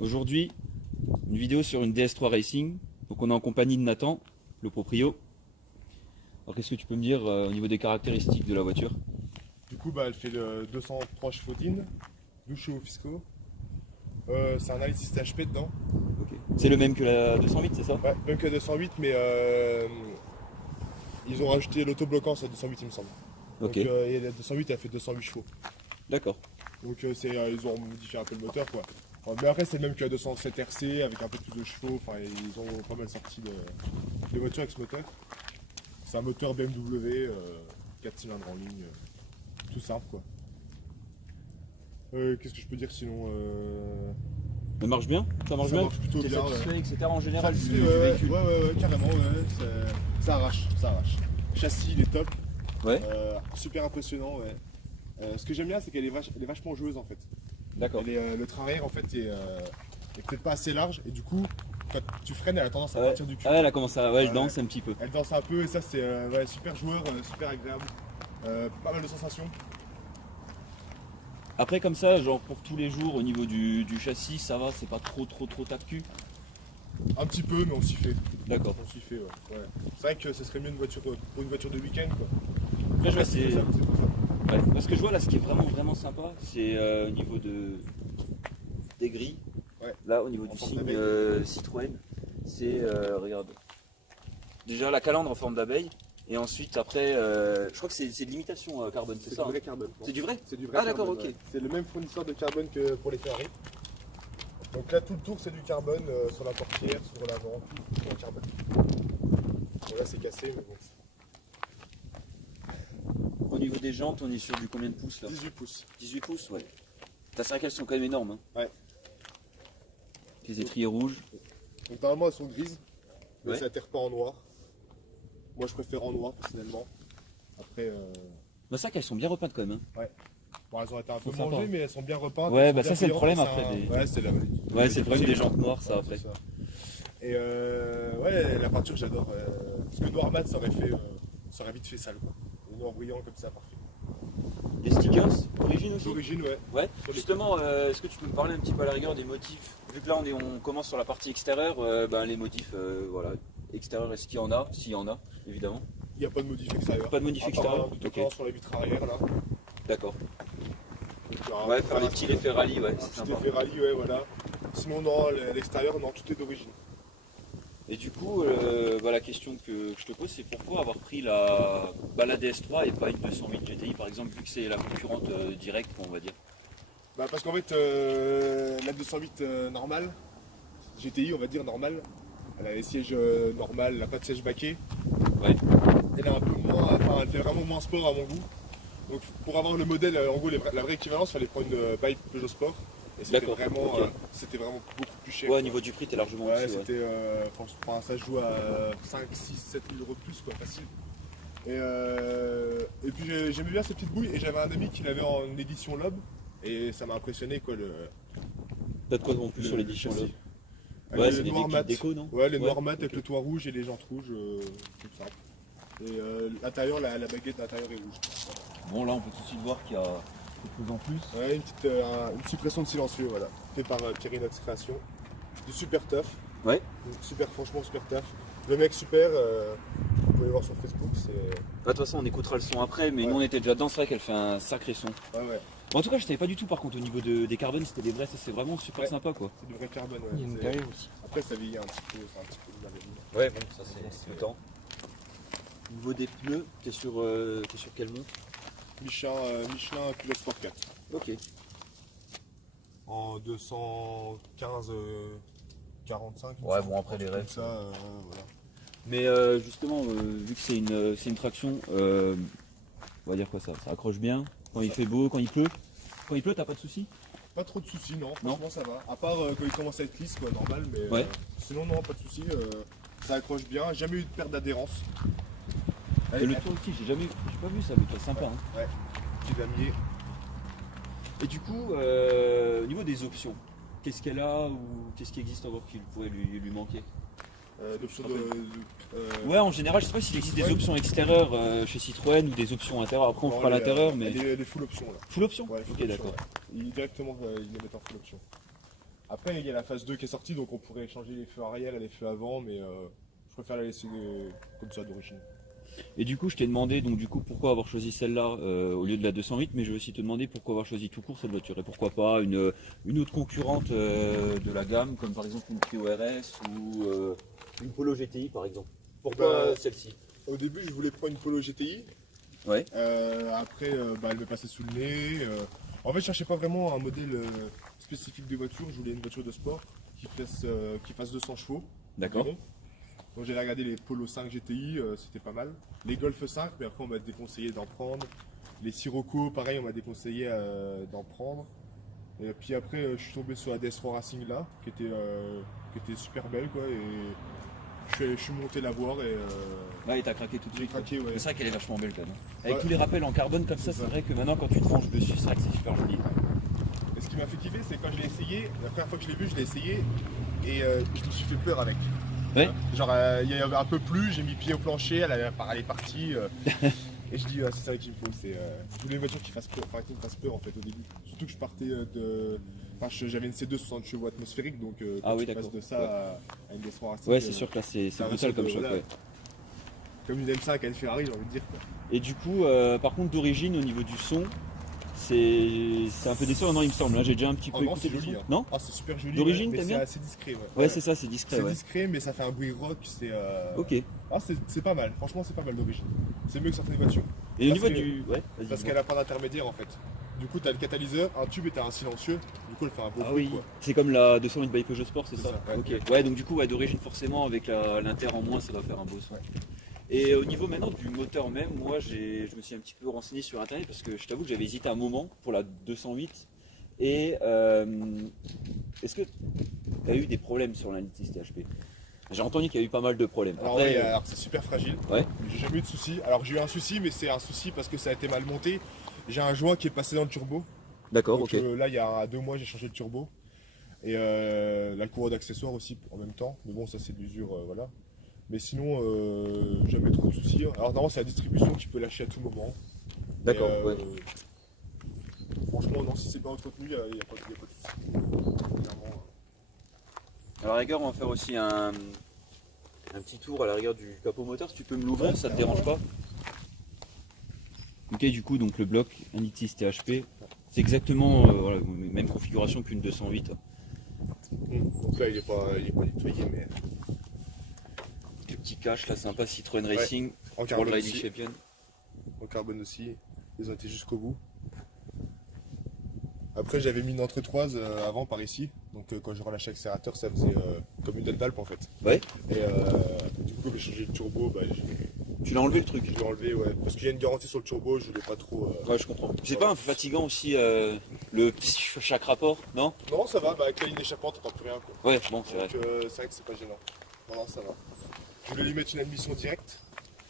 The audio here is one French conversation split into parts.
Aujourd'hui, une vidéo sur une DS3 Racing. Donc on est en compagnie de Nathan, le proprio. Alors qu'est-ce que tu peux me dire au niveau des caractéristiques de la voiture? Du coup, elle fait le 203 chevaux d'in, 12 chevaux fiscaux. C'est un i6 HP dedans. Ok. C'est le même que la 208, c'est ça? Ouais, même que 208, mais ils ont rajouté l'autobloquant sur la 208, il me semble. Ok. Donc, et la 208, elle fait 208 chevaux. D'accord. Donc, ils ont modifié un peu le moteur, quoi. Mais après, c'est le même que la 207 RC avec un peu plus de chevaux. Enfin, ils ont pas mal sorti de voitures avec ce moteur. C'est un moteur BMW, 4 cylindres en ligne, tout simple, quoi. Qu'est-ce que je peux dire sinon Ça marche bien? Ça marche Ça bien? marche plutôt T'es bien, satisfait, ouais. etc. en général du Ouais, véhicule? ouais, carrément, ouais. Ça arrache, ça arrache. Châssis, il est top. Ouais. Super impressionnant, ouais. Ce que j'aime bien, c'est qu'elle est vachement joueuse en fait. D'accord. Le train arrière en fait est peut-être pas assez large et du coup, quand tu freines, elle a tendance à Ouais. partir du cul. Ah, elle a commencé à... Ouais, elle Ouais. danse un petit peu. Elle danse un peu et ça, c'est ouais, super joueur, super agréable. Pas mal de sensations. Après comme ça, genre pour tous les jours au niveau du châssis, ça va, c'est pas trop tape-cul? Un petit peu, mais on s'y fait. D'accord. On s'y fait, ouais. Ouais. C'est vrai que ce serait mieux une voiture, pour une voiture de week-end, quoi. Après je vois C'est c'est... faisable, c'est faisable. Ouais. Parce que je vois là, ce qui est vraiment sympa, c'est au niveau des grilles. Ouais. Là, au niveau En du forme signe d'abeille. Citroën, c'est, regarde, déjà la calandre en forme d'abeille, et ensuite après, je crois que c'est de l'imitation carbone, c'est C'est ça? du hein vrai carbone. C'est du vrai? C'est du vrai Ah d'accord, carbone, ok. ouais. C'est le même fournisseur de carbone que pour les Ferrari. Donc là, tout le tour, c'est du carbone sur la portière, sur l'avant, tout en carbone. Bon, là, c'est cassé, mais bon. Au niveau des jantes, on est sur du combien de pouces là? 18 pouces. 18 pouces, ouais. C'est vrai qu'elles sont quand même énormes. Hein. Ouais. Les étriers rouges. Donc normalement, elles sont grises, mais Ouais. ça atterre pas en noir. Moi, je préfère en noir, personnellement. Après, Bah, c'est vrai qu'elles sont bien repeintes quand même. Hein. bon, elles ont été un peu Sont sympas. mangées, mais elles sont bien repeintes. Ouais, elles sont bah bien ça, c'est le brillantes, problème après des- Ouais, c'est la... Ouais, c'est le problème des jantes noires, ça Ouais, après. c'est ça. Et ouais, la peinture, j'adore. Parce que noir mat, ça aurait vite fait sale, quoi. Le noir brillant comme ça, parfait. Des stickers, d'origine aussi? D'origine, ouais. Ouais, Sur les justement, est-ce que tu peux me parler un petit peu à la rigueur des motifs? Vu que là on commence sur la partie extérieure, les motifs voilà, extérieurs, est-ce qu'il y en a? S'il y en a, évidemment. Il n'y a pas de modif extérieur. Pas de modif À part extérieur? un autocollant sur la vitre arrière, là. D'accord. Donc, Ouais, faire les petits effets rallye, ouais, un c'est petit sympa. effet rallye, ouais, voilà. Sinon, non, l'extérieur, non, tout est d'origine. Et du coup, la question que je te pose, c'est pourquoi avoir pris la DS3 et pas une 208 GTI par exemple, vu que c'est la concurrente directe, on va dire. Parce qu'en fait, la 208 normale, GTI, on va dire normale, elle a les sièges normales, elle n'a pas de siège baquet. Ouais. Elle est un peu moins, enfin, elle fait vraiment moins sport à mon goût. Donc pour avoir le modèle, en gros, la vraie équivalence, il fallait prendre une bike Peugeot Sport. Et c'était D'accord, vraiment, ok. beaucoup plus cher. Ouais, au quoi. niveau du prix, t'es largement Ouais, au-dessus. Ouais. c'était, ça se joue à 5, 6, 7 000 euros de plus, quoi, facile. Et puis j'aimais bien ces petites bouilles et j'avais un ami qui l'avait en édition Lob et ça m'a impressionné, quoi, T'as de quoi en plus sur l'édition là? châssis. Ouais, Avec c'est le des noir petites mat. déco, non? Ouais, les Ouais, noirs mat avec ok. le toit rouge et les jantes rouges, tout simple. Et l'intérieur, la baguette d'intérieur est rouge. Bon, là, on peut tout de suite voir qu'il y a quelque chose en plus. Ouais, une suppression de silencieux, voilà, fait par Thierry Nox Création. Du super tough. Ouais. Super, franchement, super tough. Le mec super, vous pouvez voir sur Facebook, c'est. De toute façon, on écoutera le son après, mais Ouais. nous on était déjà dedans, c'est vrai qu'elle fait un sacré son. Ouais, ouais. Bon, en tout cas, je savais pas du tout par contre au niveau des carbones, c'était des vrais, ça c'est vraiment super Ouais. sympa quoi. C'est du vrai carbone, ouais. Il y a une C'est- derrière aussi. Après, ça vieillit un petit peu, enfin, un petit peu bien vieilli. Ouais, bon, ça c'est le temps. Au niveau des pneus, t'es sur quel montre? Michelin Pilot Sport 4. Ok. En 215 45. Ouais, bon, après, les comme rêves, ça, voilà. Mais justement, vu que c'est une traction, on va dire quoi ça accroche bien quand il fait beau, quand il pleut. Quand il pleut, t'as pas de soucis? Pas trop de soucis, non. Non. Franchement, ça va. À part quand il commence à être lisse, quoi, normal, mais Ouais. sinon, non, pas de soucis. Ça accroche bien. Jamais eu de perte d'adhérence. Et le toit aussi, j'ai pas vu ça, le toit sympa. Hein. Ouais. Petit damier. Et du coup, au niveau des options, qu'est-ce qu'elle a ou qu'est-ce qui existe encore qui pourrait lui manquer? L'option Ouais, en général, je sais pas s'il existe des Citroën. options extérieures chez Citroën ou des options intérieures. Après, on fera l'intérieur, mais. Les full options, là. Full option? Ouais, full Ok, option, d'accord. ouais. Directement, ils le mettent en full option. Après, il y a la phase 2 qui est sortie, donc on pourrait changer les feux arrière et les feux avant, mais je préfère la laisser comme ça d'origine. Et du coup, je t'ai demandé donc du coup pourquoi avoir choisi celle-là au lieu de la 208, mais je vais aussi te demander pourquoi avoir choisi tout court cette voiture et pourquoi pas une autre concurrente de la gamme, comme par exemple une Clio RS ou une Polo GTI par exemple. Pourquoi celle-ci? Au début, je voulais prendre une Polo GTI. Ouais. Après, elle me passait sous le nez. En fait, je cherchais pas vraiment un modèle spécifique de voiture. Je voulais une voiture de sport qui fasse 200 chevaux. D'accord. environ. Donc j'ai regardé les Polo 5 GTI, c'était pas mal. Les Golf 5, mais après on m'a déconseillé d'en prendre. Les Sirocco, pareil, on m'a déconseillé d'en prendre. Et puis après, je suis tombé sur la DS3 Racing là, qui était super belle quoi. Et je suis monté la voir et Ouais, et t'as craqué tout de j'ai suite. craqué. Ouais. C'est vrai qu'elle est vachement belle quand même. Avec Ouais. tous les rappels en carbone comme ça, C'est c'est ça. vrai que maintenant quand tu te penches dessus, c'est vrai que c'est super joli. Et ce qui m'a fait kiffer, c'est quand je l'ai essayé, la première fois que je l'ai vu, je l'ai essayé et je me suis fait peur avec. Ouais. Genre, il y avait un peu plus, j'ai mis pied au plancher, elle est partie. Et je dis, c'est ça qu'il me faut. Je voulais une voiture qui me fasse peur en fait au début. Surtout que je partais de. Enfin, j'avais une C2 60 chevaux atmosphérique, donc Ah quand oui, tu passes d'accord. de ça à une DS3 Racing. Ouais, c'est sûr que là c'est ça brutal ressemble, comme choc. voilà. Ouais. Comme une M5 à une Ferrari, j'ai envie de dire. Quoi. Et du coup, par contre, d'origine au niveau du son, c'est un peu décevant, non, il me semble. Là, j'ai déjà un petit peu Oh non, écouté c'est le joli. son. Hein. Non? Ah, c'est super joli. D'origine, mais t'aimes c'est bien assez discret. Ouais, c'est ça, c'est discret. C'est Ouais. discret, mais ça fait un bruit rock. Ok. Et Ah, c'est pas mal. Franchement, c'est pas mal d'origine. C'est mieux que certaines voitures. au Parce niveau que- du. Ouais, vas-y. Parce dis-moi. qu'elle a pas d'intermédiaire en fait. Du coup, t'as le catalyseur, un tube et t'as un silencieux. Du coup, elle fait un beau Ah bruit oui, quoi. c'est comme la 208 by Peugeot Sport, c'est C'est ça, ça, ouais. Ok. Ouais, donc du coup, ouais, d'origine forcément, avec l'inter en moins, ça doit faire un beau son. Ouais. Et au niveau maintenant du moteur même, moi, je me suis un petit peu renseigné sur internet parce que je t'avoue que j'avais hésité un moment pour la 208. Et est-ce que tu as eu des problèmes sur l'indice THP? J'ai entendu qu'il y a eu pas mal de problèmes. Alors, Après, ouais, alors c'est super fragile. ouais. J'ai jamais eu de soucis. Alors j'ai eu un souci, mais c'est un souci parce que ça a été mal monté. J'ai un joint qui est passé dans le turbo. D'accord, Donc ok. là, il y a 2 mois, j'ai changé le turbo. Et la courroie d'accessoires aussi en même temps. Mais bon, ça c'est de l'usure, voilà. Mais sinon, jamais trop de soucis. Alors normalement, c'est la distribution qui peut lâcher à tout moment. D'accord, Et, ouais. Franchement, non, si c'est bien entretenu, il n'y a pas de soucis. Clairement, À la rigueur, on va faire aussi un petit tour à la rigueur du capot moteur. Si tu peux me l'ouvrir, ça te dérange pas? Ok, du coup, donc le bloc Anitis THP, c'est exactement voilà, même configuration qu'une 208. Donc là, il est pas nettoyé, mais Le petit cache là, sympa Citroën Ouais. Racing, en World carbone Riding aussi. Champion. En carbone aussi. Ils ont été jusqu'au bout. Après, j'avais mis une entretoise avant par ici. Donc quand je relâchais l'accélérateur, ça faisait comme une dalle d'Alpe en fait. Ouais, Et du coup, quand j'ai changé le turbo, tu l'as enlevé le truc. je l'ai enlevé. Ouais. Parce qu'il y a une garantie sur le turbo, je voulais pas trop. Ouais, je comprends. C'est pas un peu fatigant aussi le chaque rapport, non? Non, ça va. Avec la ligne d'échappement, t'entends plus rien. Quoi. Ouais, bon, c'est vrai. Donc c'est vrai que c'est pas gênant. Non, ça va. Je voulais lui mettre une admission directe.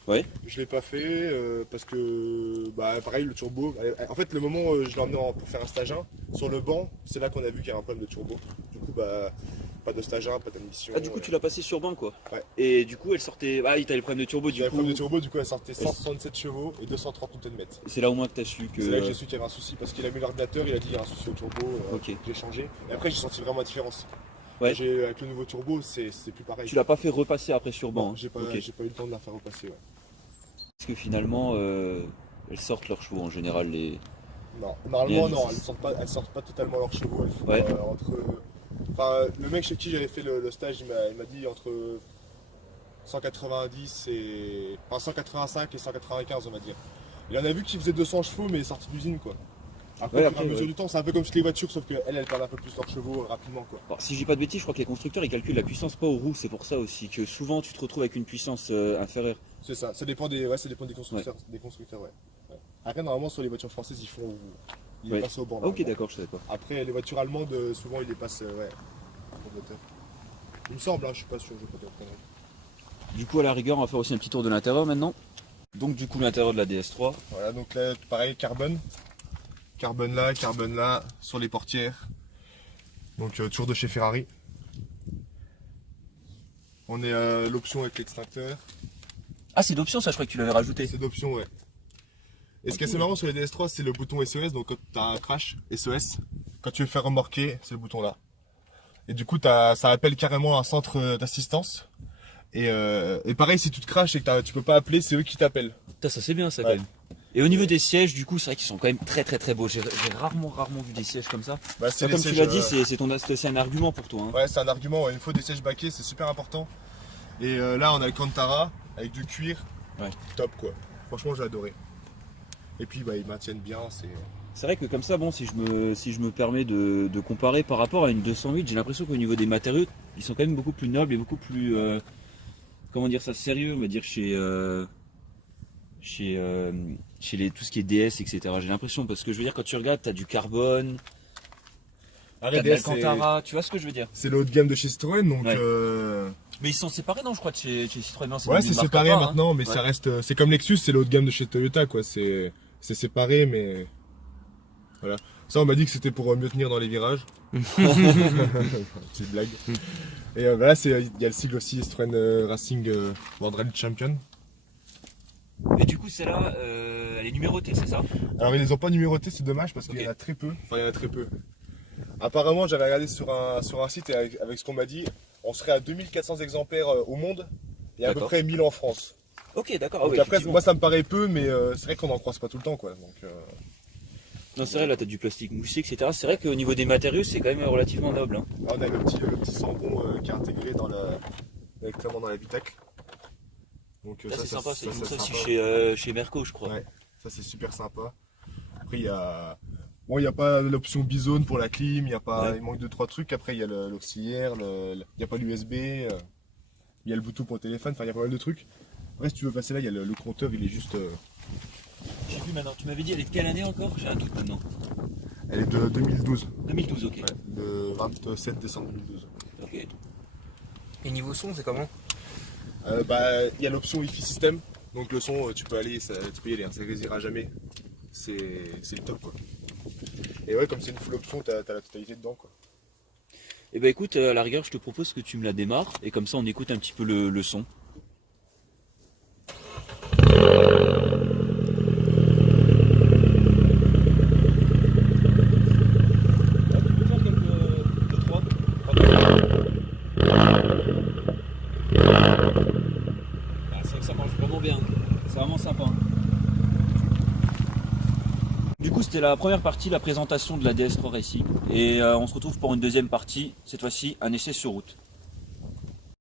Ouais. Je l'ai pas fait parce que pareil le turbo. En fait le moment où je l'ai emmené pour faire un stage 1 sur le banc, c'est là qu'on a vu qu'il y avait un problème de turbo. Du coup pas de stage 1, pas d'admission. Ah, du coup, tu l'as passé sur banc quoi. Ouais. Et du coup, elle sortait. Ah, il t'avait le problème de turbo, Il y du avait un coup. problème de turbo, du coup elle sortait 167 chevaux et 230 Nm. C'est là au moins que t'as su que. C'est là que j'ai su qu'il y avait un souci parce qu'il a mis l'ordinateur, il a dit qu'il y a un souci au turbo, Ok. j'ai changé. Et après j'ai senti vraiment la différence. Ouais. Avec le nouveau turbo c'est plus pareil. Tu l'as pas fait repasser après sur banc. Non, hein. j'ai pas, Ok. j'ai pas eu le temps de la faire repasser. Ouais. Parce que finalement, elles sortent leurs chevaux en général. Non, normalement Bien, non, c'est- elles sortent pas totalement leurs chevaux, elles font Ouais. entre. Enfin, le mec chez qui j'avais fait le stage, il m'a dit entre 190 et. Enfin 185 et 195 on va dire. Il en a vu qui faisait 200 chevaux mais sorti d'usine quoi. Après, Ouais, au fur et à après, mesure ouais. du temps, c'est un peu comme toutes les voitures, sauf qu'elles perdent un peu plus leurs chevaux rapidement quoi. Alors, si je dis pas de bêtises, je crois que les constructeurs ils calculent la puissance pas aux roues. C'est pour ça aussi que souvent tu te retrouves avec une puissance inférieure. C'est ça, ça dépend des constructeurs, ouais. Ouais. Après normalement sur les voitures françaises ils Ouais. passent au banc. Ok, normalement. d'accord, je savais pas. Après, les voitures allemandes, souvent, ils les passent au moteur. Il me semble, hein, je suis pas sûr, je vais pas dire de conneries. Du coup, à la rigueur, on va faire aussi un petit tour de l'intérieur maintenant. Donc, du coup, l'intérieur de la DS3. Voilà, donc là, pareil, carbone. Carbone là, sur les portières. Donc, toujours de chez Ferrari. On est à l'option avec l'extincteur. Ah, c'est d'option ça, je crois que tu l'avais rajouté. C'est d'option, ouais. Et ce qui est assez marrant sur les DS3, c'est le bouton SOS. Donc, quand tu as un crash, SOS. Quand tu veux faire remorquer, c'est le bouton là. Et du coup, ça appelle carrément un centre d'assistance. Et pareil, si tu te craches et que tu peux pas appeler, c'est eux qui t'appellent. Putain, ça c'est bien ça quand Ouais. même. Et au niveau des sièges, du coup, c'est vrai qu'ils sont quand même très très très beaux. J'ai rarement vu des sièges comme ça. Bah, Ça, les comme tu sièges, l'as dit, c'est aussi un argument pour toi. Hein. Ouais, c'est un argument. Ouais, il faut des sièges baquets, c'est super important. Et là, on a le Cantara avec du cuir. Ouais. Top quoi. Franchement, j'ai adoré. Et puis, bah, ils maintiennent bien. C'est vrai que comme ça, bon, si je me permets de comparer par rapport à une 208, j'ai l'impression qu'au niveau des matériaux, ils sont quand même beaucoup plus nobles et beaucoup plus, comment dire ça, sérieux, on va dire chez tout ce qui est DS, etc. J'ai l'impression, parce que je veux dire, quand tu regardes, t'as du carbone, t'as de l'Alcantara, tu vois ce que je veux dire? C'est le haut de gamme de chez Citroën, donc. Ouais. Mais ils sont séparés, non, je crois, de chez Citroën. Non, Ouais, devenu c'est une marque séparé à part, hein. maintenant, mais Ouais. ça reste. C'est comme Lexus, c'est le haut de gamme de chez Toyota, quoi. C'est séparé, mais. Voilà. Ça, on m'a dit que c'était pour mieux tenir dans les virages. Petite blague. Et voilà, il y a le sigle aussi Citroën Racing World Rally Champion. Et du coup, celle-là, elle est numérotée, c'est ça? Alors, ils les ont pas numérotés, c'est dommage parce qu'il y en a très peu. Enfin, il y en a très peu. Apparemment, j'avais regardé sur un site et avec ce qu'on m'a dit, on serait à 2400 exemplaires au monde et à peu D'accord. près 1000 en France. Ok, d'accord. Ah Donc ouais, après, effectivement. moi ça me paraît peu, mais c'est vrai qu'on n'en croise pas tout le temps, quoi. Donc, Non, c'est vrai, là, t'as du plastique moussé, etc. C'est vrai qu'au niveau des matériaux, c'est quand même relativement noble. Hein. là, on a le petit sambon qui est intégré directement dans l'habitacle. Donc Là, c'est sympa, ça, ils font ça aussi sympa. chez Merco, je crois. Ouais, ça c'est super sympa. Après, il y a. Bon, il n'y a pas l'option bizone pour la clim, Ouais. il manque 2-3 trucs. Après, il y a l'auxiliaire, il n'y a pas l'USB, il y a le bouton pour le téléphone, enfin, il y a pas mal de trucs. Après, si tu veux passer là, il y a le compteur, il est juste. J'ai vu maintenant, tu m'avais dit, elle est de quelle année encore? J'ai un doute maintenant. Elle est de 2012. 2012, ok. Ouais, le 27 décembre 2012. Ok. Et niveau son, c'est comment? Il y a l'option Wi-Fi system, donc le son, tu peux y aller, hein, ça grésillera jamais. C'est le top, quoi. Et ouais, comme c'est une full option, t'as la totalité dedans, quoi. Et bah écoute, à la rigueur, je te propose que tu me la démarres, et comme ça on écoute un petit peu le son. C'est vrai que ça marche vraiment bien, c'est vraiment sympa. Du coup, c'était la première partie, la présentation de la DS3 Racing. Et on se retrouve pour une deuxième partie, cette fois-ci un essai sur route.